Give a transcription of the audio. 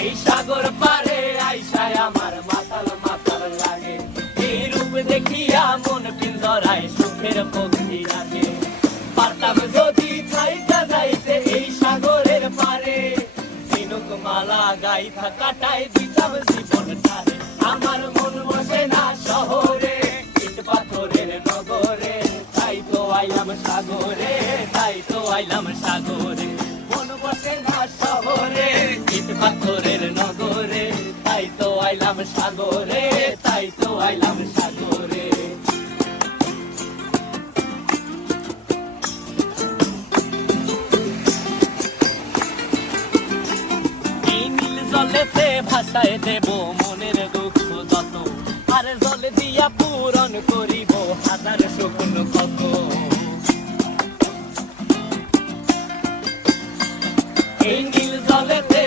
এই সাগর পারে আইসায় আমার মাতাল মাতাল লাগে, এই রূপ দেখিয়া মন পিঞ্জরায় সুখের পক্ষী রাখে। পারতাম যদি থাইকা যাইতে এই সাগরের পারে, ঝিনুক মালা গাইথা কাটাই দিতাম জীবনটারে। আমার মন বসে না শহরে, ইট পাথরের নগরে, তাই তো আইলাম সাগরে, তাই তো আইলাম সাগরে। মন বসে না শহরে, ইট পাথরের নগরে, তাই তো আইলাম সাগরে, তাই তো আইলাম সাগরে। জলেতে ভাসায় দেব মনের দুঃখ যত, আর জলে দিয়া পূরণ করিব হাজার স্বপ্ন কত। এই নীল জলেতে